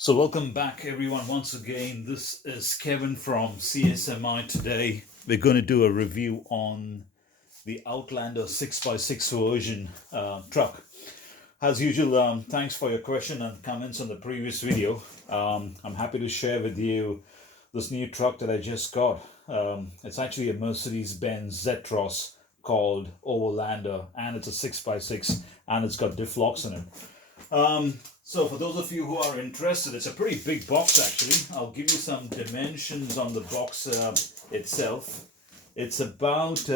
So welcome back everyone once again. This is Kevin from CSMI. Today we're going to do a review on the Outlander 6x6 version truck. As usual, thanks for your question and comments on the previous video. I'm happy to share with you this new truck that I just got. It's actually a Mercedes-Benz Z-Cross called Overlander, and it's a 6x6 and it's got diff locks in it. So for those of you who are interested, it's a pretty big box actually. I'll give you some dimensions on the box itself. It's about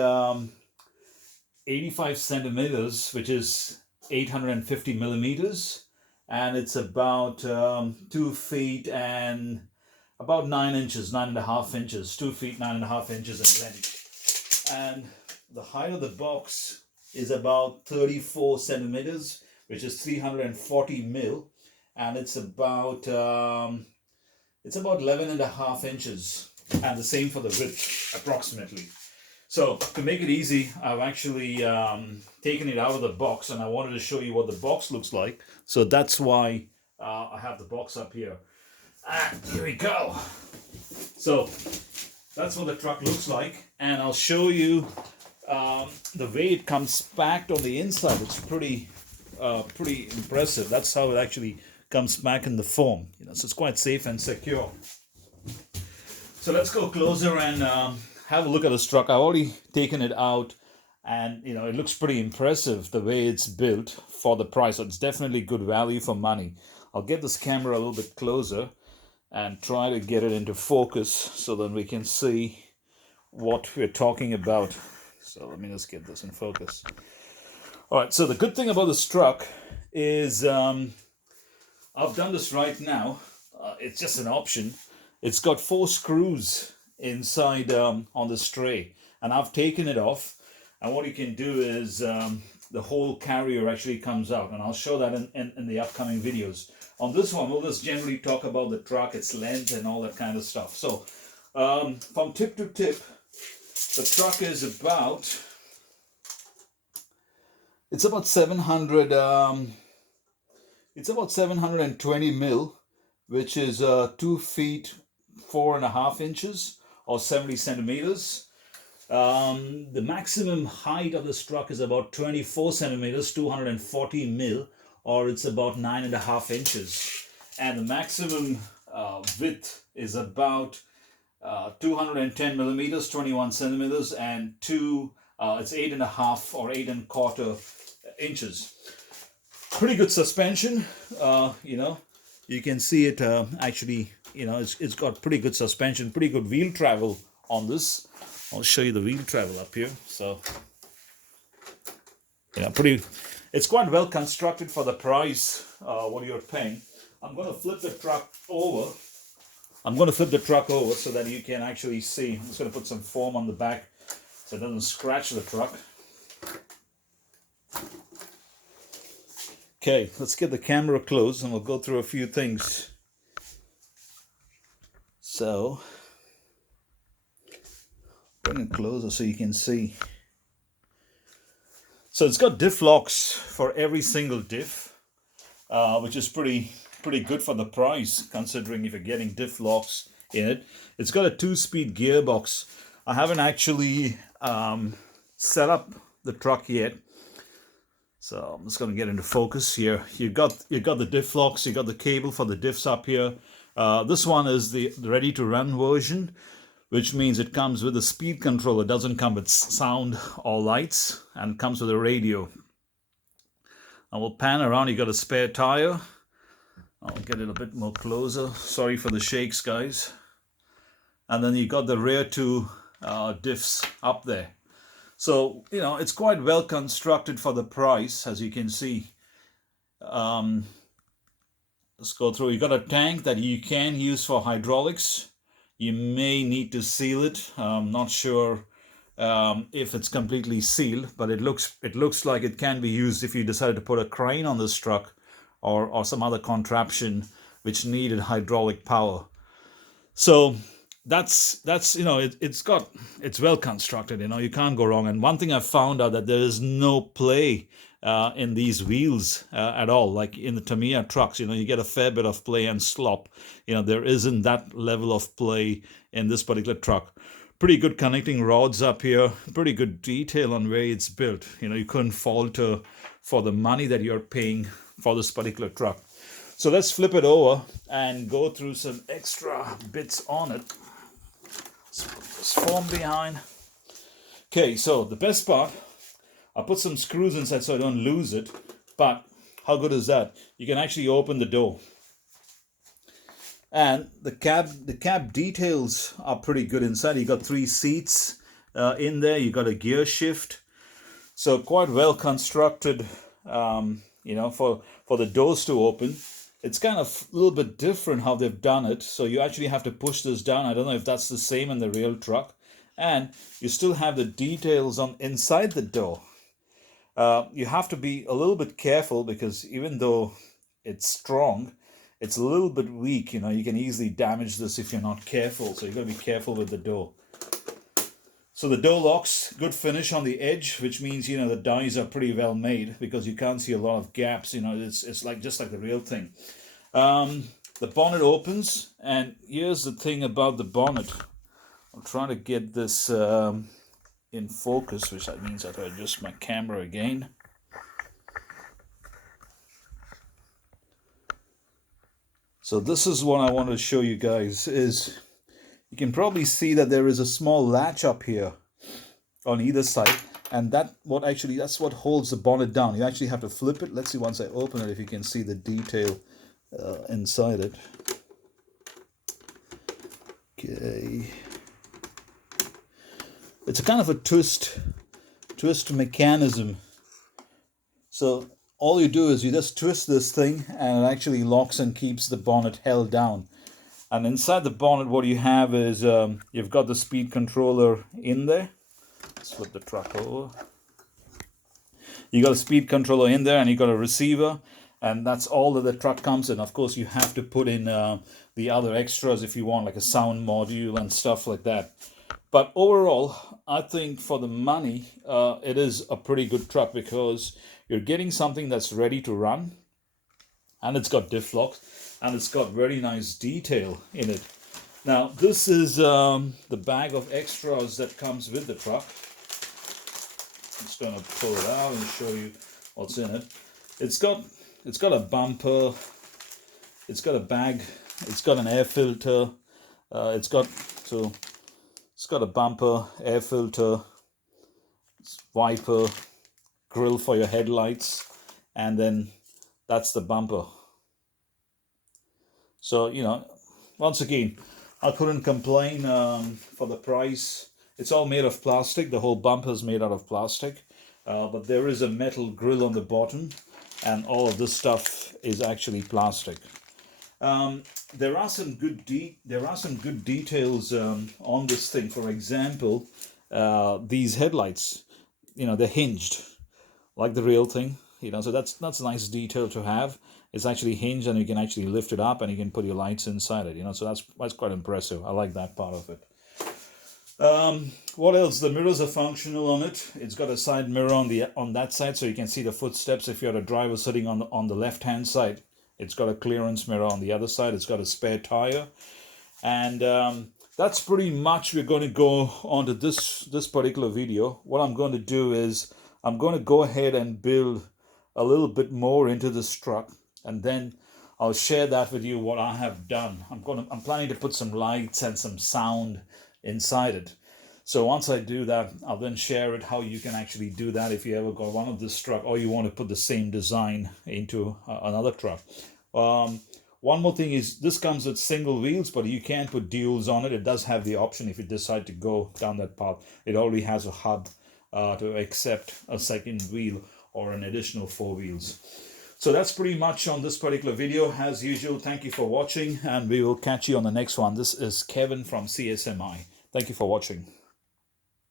85 centimeters, which is 850 millimeters, and it's about 2 feet and about 9 inches, 9.5 inches, 2 feet, 9.5 inches in length. And the height of the box is about 34 centimeters, which is 340 mil, and it's about 11.5 inches, and the same for the width approximately. So to make it easy, I've actually taken it out of the box, and I wanted to show you what the box looks like. So that's why I have the box up here. And here we go. So that's what the truck looks like, and I'll show you the way it comes packed on the inside. It's pretty impressive. That's how it actually comes back in the foam. So it's quite safe and secure. So let's go closer and have a look at this truck. I've already taken it out, and it looks pretty impressive the way it's built for the price. So it's definitely good value for money. I'll get this camera a little bit closer and try to get it into focus so that we can see what we're talking about. So let me just get this in focus. All right, so the good thing about this truck is I've done this right now. It's just an option. It's got 4 screws inside on this tray, and I've taken it off. And what you can do is the whole carrier actually comes out, and I'll show that in the upcoming videos. On this one, we'll just generally talk about the truck, its length, and all that kind of stuff. So from tip to tip, the truck is about... It's about 720 mil, which is 2 feet 4.5 inches or 70 centimeters. The maximum height of this truck is about 24 centimeters, 240 mil, or it's about 9.5 inches. And the maximum width is about 210 millimeters, 21 centimeters, and it's 8.5 or 8.25 inches. Pretty good suspension. You can see it actually. It's got pretty good suspension, pretty good wheel travel on this. I'll show you the wheel travel up here. So it's quite well constructed for the price what you're paying. I'm going to flip the truck over so that you can actually see. I'm just going to put some foam on the back so it doesn't scratch the truck. Okay, let's get the camera close and we'll go through a few things. So, bring it closer so you can see. So it's got diff locks for every single diff, which is pretty good for the price, considering if you're getting diff locks in it. It's got a 2-speed gearbox. I haven't actually set up the truck yet, so I'm just going to get into focus here. You got the diff locks. You got the cable for the diffs up here. This one is the ready to run version, which means it comes with a speed control. It doesn't come with sound or lights, and comes with a radio. I will pan around. You got a spare tire. I'll get it a bit more closer. Sorry for the shakes, guys. And then you got the rear 2 diffs up there. So, it's quite well constructed for the price, as you can see. Let's go through. You got a tank that you can use for hydraulics. You may need to seal it. I'm not sure if it's completely sealed, but it looks like it can be used if you decided to put a crane on this truck or some other contraption which needed hydraulic power. So that's it's well constructed. You can't go wrong. And one thing I found out that there is no play in these wheels at all. Like in the Tamiya trucks, you get a fair bit of play and slop. There isn't that level of play in this particular truck. Pretty good connecting rods up here, pretty good detail on where it's built. You couldn't falter for the money that you're paying for this particular truck. So let's flip it over and go through some extra bits on it. Let's put this form behind. Okay, so the best part, I put some screws inside so I don't lose it, but how good is that? You can actually open the door. And the cab details are pretty good inside. You got 3 seats in there. You got a gear shift, so quite well constructed. For the doors to open, it's kind of a little bit different how they've done it. So you actually have to push this down. I don't know if that's the same in the real truck. And you still have the details on inside the door. You have to be a little bit careful because even though it's strong, it's a little bit weak. You can easily damage this if you're not careful. So you got to be careful with the door. So the door locks, good finish on the edge, which means, the dies are pretty well made because you can't see a lot of gaps. It's just like the real thing. The bonnet opens, and here's the thing about the bonnet. I'm trying to get this in focus, which means I have to adjust my camera again. So this is what I want to show you guys is you can probably see that there is a small latch up here on either side, and that's what holds the bonnet down. You actually have to flip it. Let's see once I open it if you can see the detail inside it. Okay. It's a kind of a twist mechanism. So all you do is you just twist this thing and it actually locks and keeps the bonnet held down. And inside the bonnet, what you have is you've got the speed controller in there. Let's flip the truck over. You got a speed controller in there, and you got a receiver, and that's all that the truck comes in. Of course, you have to put in the other extras if you want, like a sound module and stuff like that. But overall, I think for the money, it is a pretty good truck because you're getting something that's ready to run, and it's got diff locks, and it's got very nice detail in it. Now, this is the bag of extras that comes with the truck. I'm just going to pull it out and show you what's in it. It's got a bumper, it's got a bag, it's got an air filter, it's got a bumper, air filter, wiper, grill for your headlights, and then that's the bumper. So, once again, I couldn't complain for the price. It's all made of plastic. The whole bumper is made out of plastic. But there is a metal grill on the bottom, and all of this stuff is actually plastic. There are some good details on this thing. For example, these headlights, they're hinged like the real thing. So that's a nice detail to have. It's actually hinged, and you can actually lift it up and you can put your lights inside it. So that's quite impressive. I like that part of it. What else? The mirrors are functional on it. It's got a side mirror on that side, so you can see the footsteps if you're a driver sitting on the left hand side. It's got a clearance mirror on the other side. It's got a spare tire, and that's pretty much. We're going to go on to this particular video. What I'm going to do is I'm going to go ahead and build a little bit more into this truck, and then I'll share that with you what I have done. I'm planning to put some lights and some sound inside it. So once I do that, I'll then share it how you can actually do that if you ever got one of this truck or you want to put the same design into another truck. One more thing is this comes with single wheels, but you can put duals on it. It does have the option if you decide to go down that path. It already has a hub to accept a second wheel or an additional 4 wheels. So that's pretty much on this particular video. As usual, thank you for watching, and we will catch you on the next one. This is Kevin from CSMI. Thank you for watching.